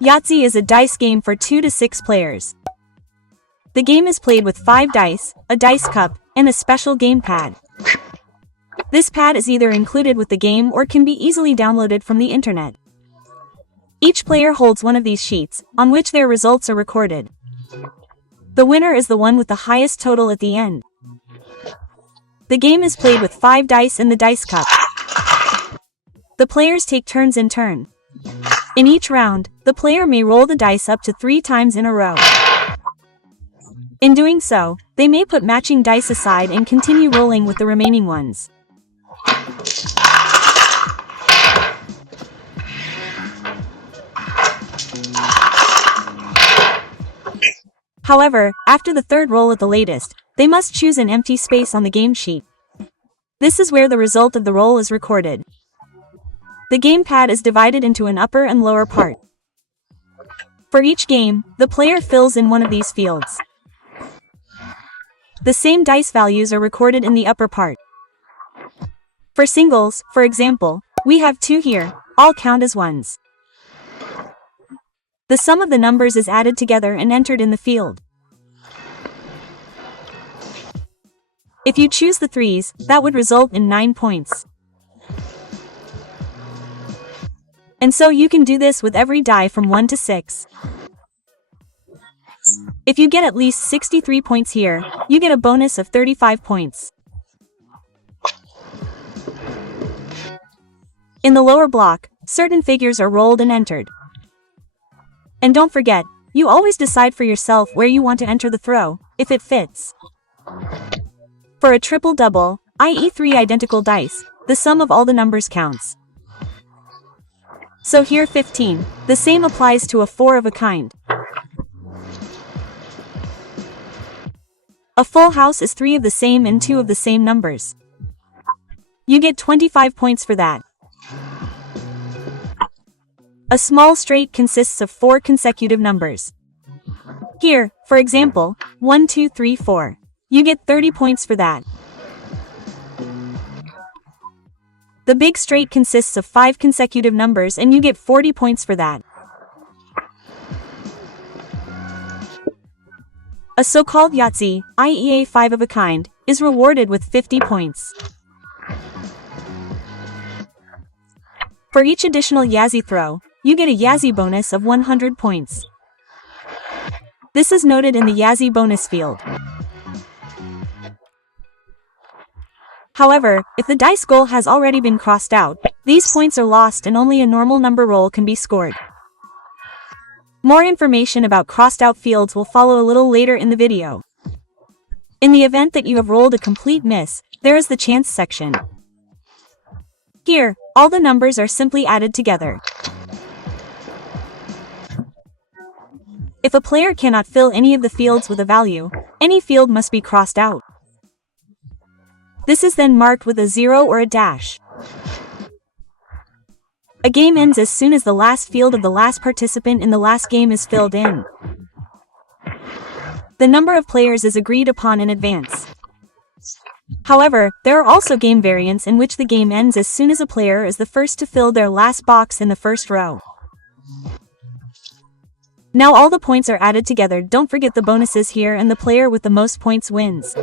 Yahtzee is a dice game for 2 to 6 players. The game is played with 5 dice, a dice cup, and a special game pad. This pad is either included with the game or can be easily downloaded from the internet. Each player holds one of these sheets, on which their results are recorded. The winner is the one with the highest total at the end. The game is played with 5 dice and the dice cup. The players take turns in turn. In each round, the player may roll the dice up to 3 times in a row. In doing so, they may put matching dice aside and continue rolling with the remaining ones. However, after the third roll at the latest, they must choose an empty space on the game sheet. This is where the result of the roll is recorded. The game pad is divided into an upper and lower part. For each game, the player fills in one of these fields. The same dice values are recorded in the upper part. For singles, for example, we have 2 here, all count as ones. The sum of the numbers is added together and entered in the field. If you choose the 3s, that would result in 9 points. And so you can do this with every die from 1 to 6. If you get at least 63 points here, you get a bonus of 35 points. In the lower block, certain figures are rolled and entered. And don't forget, you always decide for yourself where you want to enter the throw, if it fits. For a triple-double, i.e. 3 identical dice, the sum of all the numbers counts. So here 15, the same applies to a 4 of a kind. A full house is 3 of the same and 2 of the same numbers. You get 25 points for that. A small straight consists of 4 consecutive numbers. Here, for example, 1, 2, 3, 4. You get 30 points for that. The big straight consists of 5 consecutive numbers and you get 40 points for that. A so-called Yahtzee, i.e. a 5 of a kind, is rewarded with 50 points. For each additional Yahtzee throw, you get a Yahtzee bonus of 100 points. This is noted in the Yahtzee bonus field. However, if the dice goal has already been crossed out, these points are lost and only a normal number roll can be scored. More information about crossed out fields will follow a little later in the video. In the event that you have rolled a complete miss, there is the chance section. Here, all the numbers are simply added together. If a player cannot fill any of the fields with a value, any field must be crossed out. This is then marked with a 0 or a dash. A game ends as soon as the last field of the last participant in the last game is filled in. The number of players is agreed upon in advance. However, there are also game variants in which the game ends as soon as a player is the first to fill their last box in the first row. Now all the points are added together. Don't forget the bonuses here, and the player with the most points wins.